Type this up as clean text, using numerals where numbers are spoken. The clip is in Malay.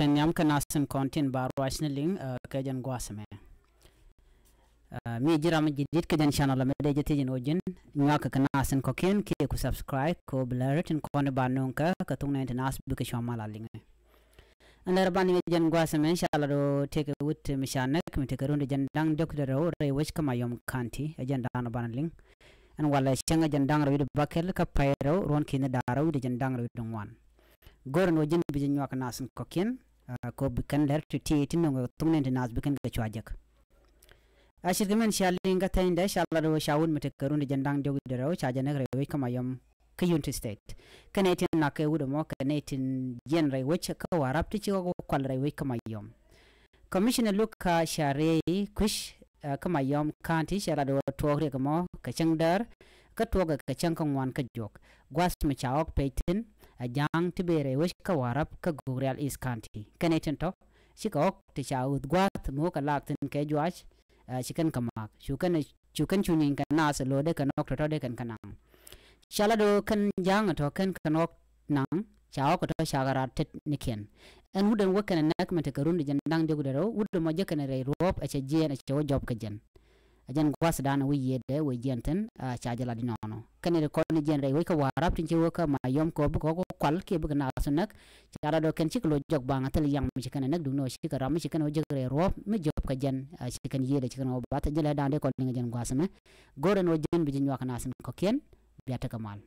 kan yam kan asin kontin ba Ruaacni ling ka jan gwasame mi jira ma jidit ka jan channel me de jeti jin ojin ngaka kan asin ko ken ke ku subscribe ko blurt in kon ba nonka ka tung na nas bu ka shama la ling andar ban mi jan gwasame inshallah do take wut mishanak mi take runde jan dang doktor ro re wech kama yom kanti jan dan ban ling an wala changa jan dang ro bakel ka payro ron kin daro de jan dang ro dongwan goran wajin bi nywa kan asin ko ken ko bikan ler to ti tinno tung na nas bikan ka chwajak ashir kemen shalinga tainda inshallah do shawun mate karun jan dang jogu dero chaja ne re kama yom kayunti state kanetin na ke wudo mo kanetin jen re wecha ka warap ti ko kwal re kama yom commissioner luka share kush kama yom kanti shala do togre kamo ka changdar ka toga ka changkong wan ka jok gwas me chaok peitin ajang tibere wesh ka warap ka gurial is kanti kanetin to shikok ti chaud gwat mo ka laktin ke jwach chicken kamak chukan chunin kan nas lo de kan ok to de kan kanang shala do kan jang to kan kanok nang chao ko to shagara tet niken en wudan wakan nak mate karun jan dang jogu de ro wudo mo jekan re rop a che jen a che job ka jen ajan gwas dana wi yede wi jenten cha jala di nono kan re ko ni jen re wi ka warap tin che ka mayom ko ko kwal ke bu na sunak cara do ken chiklo jog banga tel yang mi chikan nak du no chikara mi chikan o jegre rop mi job ka jen chikan yede chikan o bat jela dande ko ni jen gwasame goren o jen bi nywa kana sun ko ken biata kamal